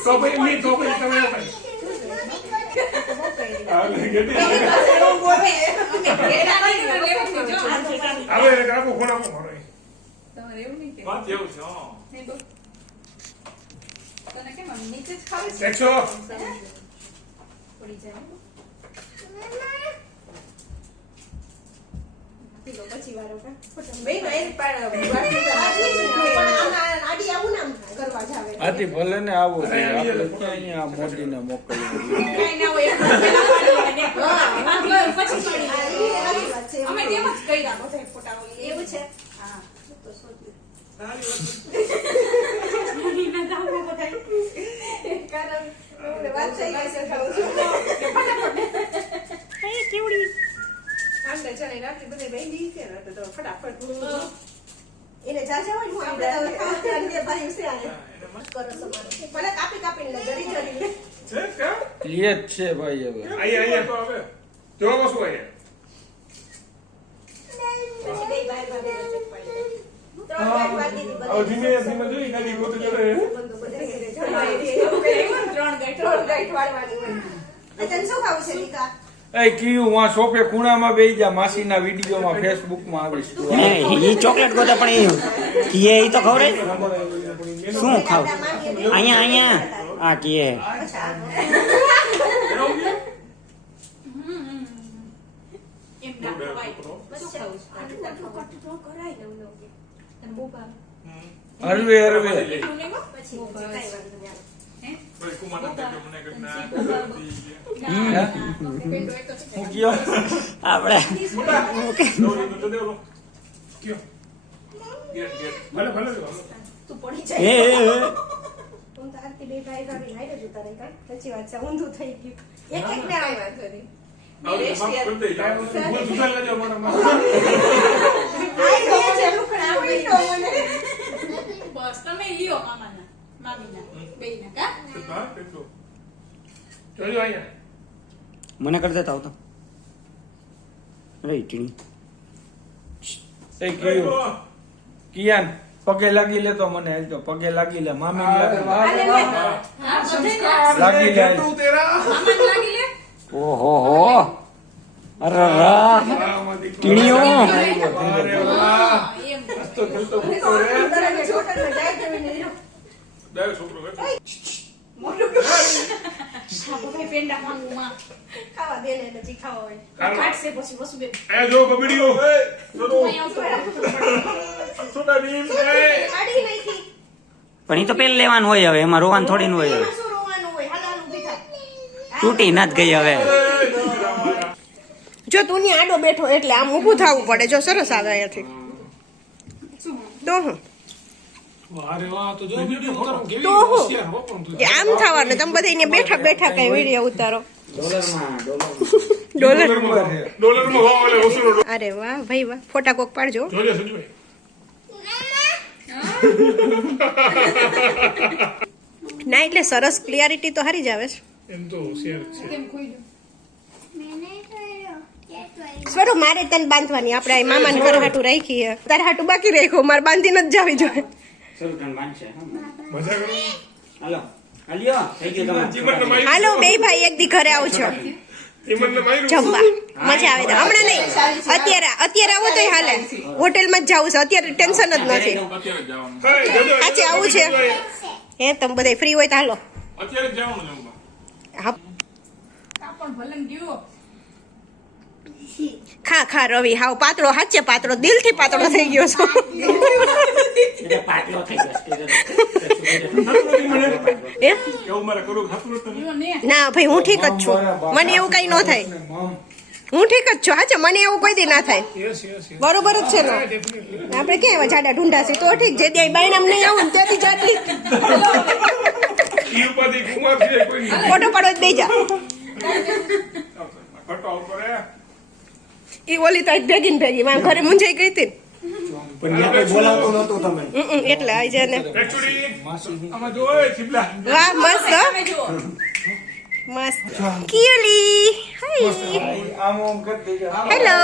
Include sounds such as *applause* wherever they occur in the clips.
તો ભાઈ એમની તો ભાઈ તમે. હવે આખું ખૂણ આપો મારો. તમારે એવું નહીં કે વાત એવું છે હં. નહીં બહુ. તને કેમ નીચે જ ખાવું છે? પડી જાય પછી વારો કા બેન, એ પણ વાટકી તો *laughs* પણ આમાં આડી આવું ને કરવા જાવે આથી ભલે ને આવું છે આપણે ક્યાં અહીંયા મોદીને મોકલીએ? કાંઈ ના હોય એમ પેલા પાડી હોય ને. આટલું પછી પાડી આ અમે તેમ જ કર્યા બધા ફોટા એવું છે? હા. તો સોચ્યું. કારણ મને વાત થઈ ગઈ છે ખાઉં છું. આંડે ચણે રાત્રે બધે બેહી છે ને તો ફટાફટ હું એને જાજા હોય ને હું આપણે તો ભાઈઓ છે મસ્ત. કરો છો મારે. ભલે કાપી કાપીને લે, જરી જરી. છે કેમ? લે જ છે ભાઈ હવે અહીંયા, તો અહીંયા. હવે. ભાઈ ભાઈ હતી આવો બધે. ધીમે ધીમે જોઈ ખાલી ગોતું. એવું ત્રણ ગાંઠ વાળવાની હોય. તને શું ખાવું છે દીકા એ કીયું વા સોફે ખૂણામાં બેહી જા માસીના વિડીયોમાં ફેસબુકમાં આવીશ. હે ઈ ચોકલેટ ગોતે પણ એ કીએ ઈ તો ખવડે? શું ખાવ? અહીંયા અહીંયા. આ કીએ. હરવે હરવે. આપણે. બસ તમે લ્યો મામાના મામીના બેયના કા? જોજો અહીંયા. મને કરતા તાવ તો. રેટણી ટીણી એ કીયું કિયાન પગે લાગી લે તો મને હાલ તો. પગે લાગી લે મામી લાગી લે. હાલે લે હા. લાગી લે. કેટલું તેરા? મામાને લાગી લે. ઓહો હો. અરે રા. ટીણીઓ. અરે વાહ. એમ. તો ખેલતો મૂકતો રે. છોકરો બેઠો. હા બધાય પેંડા માંગુ માં ખાવા દે ને પછી ખાવા હોય કાઢશે પછી વસુ બે અહીંયા જો બબડીઓ. એ, છોટુ. અહીંયા આવતો છોટા ભીમ, એ. કાઢી નાખી પણ ઈ તો પેલ લેવાનું હોય હવે એમાં રોવાનું થોડી હોય હવે એમાં શું રોવાનું હોય હાલ હાલ ઊભી થાય તૂટી ના જ ગઈ હવે જો તું ની આડો બેઠો એટલે આમ ઊભું થવું પડે જો સરસ આવે અહીંયાથી તો હું આમ થવાનું તમે બધા અહીંયા બેઠા બેઠા કઈ વીડિયો ઉતારો. અરે વાહ ભાઈ વાહ ફોટા કોક પાડજો. ના એટલે સરસ ક્લિયરિટી તો હારી જ આવે છે. જ સ્વરૂપ મારે તને બાંધવાની. આપણે મામાને ઘર હાટું રાખી હે. તારે હાટું બાકી રાખ્યું મારે બાંધી નથી જાવી જોઈએ. મજા કરો. હાલો. હાલ્યો. થઈ ગયું તમારે. ચીમનને હાલો બે ભાઈ એક દી ઘરે આવજો ચીમનને જમવા. મજા આવે તો. હમણાં નહીં. અત્યારે અત્યારે આવો તો હાલે. હોટેલમાં જ જવું છે. અત્યારે ટેન્શન જ નથી. આજે આવું છે. હે તમે બધા ફ્રી હોય તો હાલો. અત્યારે જવાનું હા. પણ ભલે ને ખા ખા રવિ. હાવ પાતળો હાચે પાતળો. દિલથી પાતળો થઈ ગયો છો. *laughs* એટલે પાટલો થઈ ગયો હે ને. ભાઈ હું ઠીક જ છું. મને એવું કઈ ન થાય. હું ઠીક જ છું. હાચે મને એવું કોઈ દી ના થાય. બરોબર જ છે ને? આપણે ક્યાં એવા જાડા ઢૂંઢાશે તો ઠીક જે દી બાયણામ નહીં આવું ને ત્યાંથી જાતી ઈ ઉપાધિ કુમાર છે કોઈ ફોટો પાડો જ જા. એ. ઈ ઓલી તો ભેગી ને ભેગી મારા ઘરે મુંજાઈ ગઈ હતી બોલાવતો નતો તમે. એટલે આઈ જાય ને. Actually, આમાં જો એ ચીપલા. વાહ મસ્ત મસ્ત. ક્યુલી હાય. આમ ઓમ કર દેજો. હેલો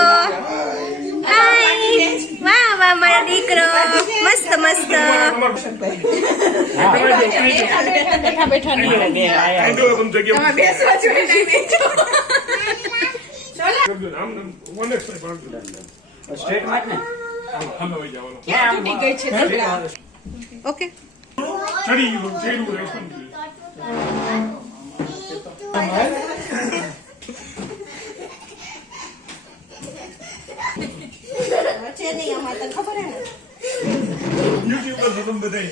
હાય વાહ વાહ મારો દીકરો. મસ્ત મસ્ત. બેઠા બેઠા નહીં બેસવા જોઈએ. સ્ટ્રેટ ને. ઓકે. ખબર હે પર બધાય.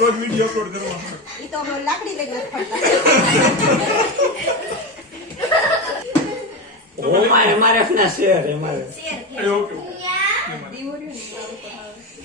રોજ વીડિયો અપલોડ ઈ તો અમે લાકડી લઈને ફરતા. ઓ મારે મારે ના શેર એ મારે. ઓકે એક માધાજી બે બે મહિના ત્રણ મહિના સ્નેપ લઈને ખરેખર રાખવા જ જરૂર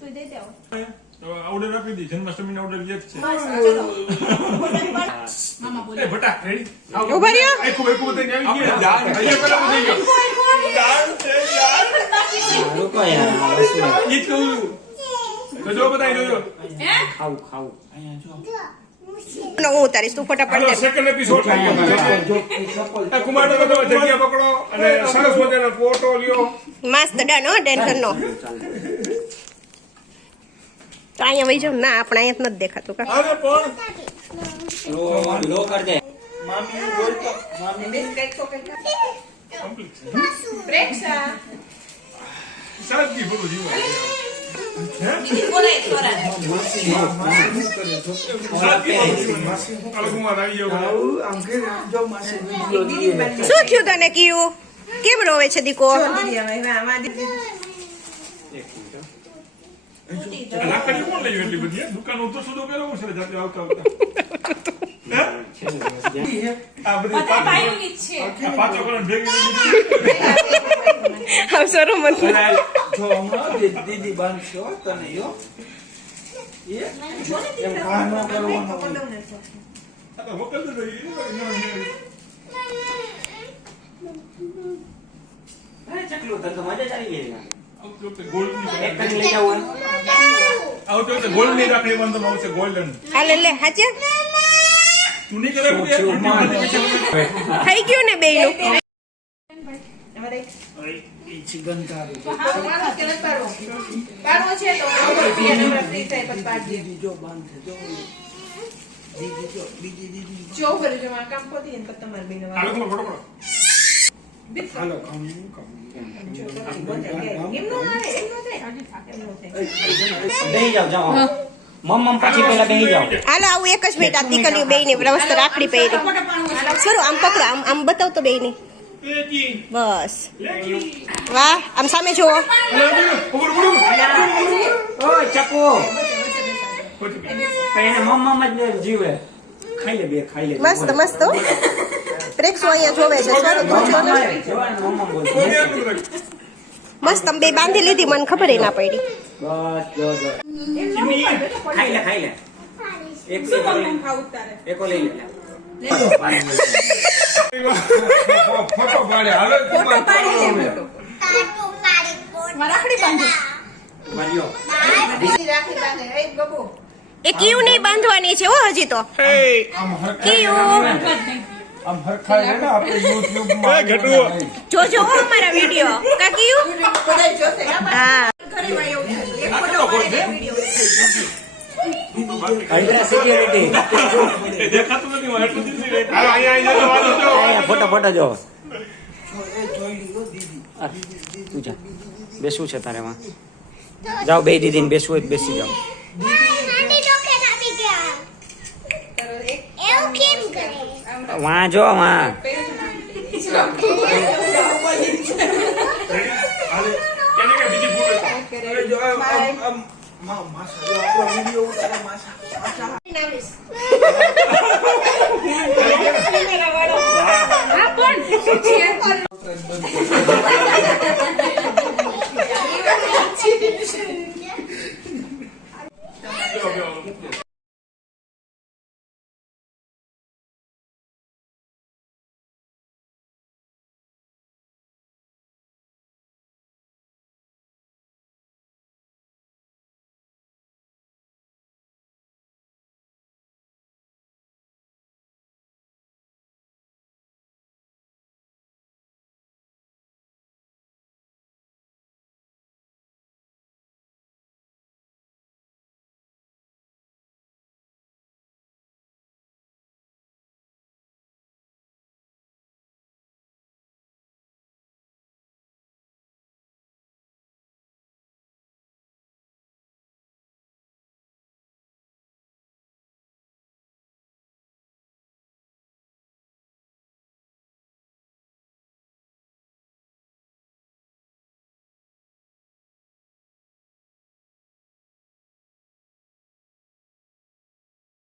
તું દઈ દે ઓર્ડર આપી દી. જન્માષ્ટમીનો ઓર્ડર એક છે. મામા બોલે. ભટા રેડી ઊભા રહ્યો? આવી ગયા. અહીંયા પેલા ગયો. યાર જો હે? ખાવું ખાવું. નો હું ઉતારીશ તું ફટાફટ દે. સેકન્ડ એપિસોડ એ કુમાર તો બધો જગ્યા પકડો અને સરસ મજાનો ફોટો લ્યો. મસ્ત ડન હો ટેન્શન નો તો અહીંયા વહી જાઉં ના આપણે અહીંયા જ નથી દેખાતું કા. અરે પણ. લો લો કર દે. મામી બોલ તો. મામી. પ્રેક્ષા સાદગી ભરું જીવન સાદગી ભરું જીવન હાલો કુમાર આવી જાઓ બધા. આવું આમ કે જો માસી શું થયું તને કયું? કેમ રોવે છે દીકો આ લાકડી કોણ લઈ એટલી બધી? દુકાન ઉતો સુધો કર્યો છે જાતે આવતા આવતા કરી દીદી તને યો ન ચકલું તો જ આવી ગઈ આવતી વખતે ગોલ્ડની એક કરી લઈ જવું આવતી વખતે ગોલ્ડની રાખડી બાંધવામાં આવશે ગોલ્ડન હાલે લે હાચે તું નહીં કરે બધી આ ઉલટી બધી છે. થઈ ગયું ને બે નું ચિકન કારી દીદી જો બાંધે જો દીદી જો બીજી દીદી હાલો કુમાર ફટો ફટો. હાલો કમ કામ હાલો આવું એક જ મિનિટ આ દીકરીઓ બે ની વ્યવસ્થા રાખડી પહેરી સરું આમ પકડો આમ આમ બતાવ તો બે ની બસ વાહ આમ સામે જુઓ ચકુ જ જીવે ખાઈ લે બે ખાઈ લે મસ્ત મસ્ત. પ્રેક્ષો અહીંયા જોવે છે સરો. મસ્ત તમે બે બાંધી લીધી મને ખબર ના પડી બસ જો જો ચીની. ખાઈ લે ખાઈ લે એક એકો લઈ- મમ્મી ખાવું તારે એકો લઈ લે ફોટો પાડે હાલો કુમાર પાડો હવે. મારે રાખડી બાંધો એ કીયું નહીં બાંધવાની છે હો હજી તો કીયું બાંધવા જ નહીં આમ હરખાઈ હે ને આપણે YouTube માં એ ઘટુઓ. જોજો હો અમારા વીડિયો કા કીયું હા અલ્ટ્રા સિક્યુરિટી એ દેખાતું નથી હું આટલું દીધી રહી. હાલો, અહીંયા આવી જાઓ, વાંચો જો. ફોટો ફોટો જો એ જોઈ લીધો દીદી આ, તું જા બેસવું છે તારે માં જાઓ બે દીદીને બેસવું હોય તો બેસી જાઓ વાં જો વાં બીજી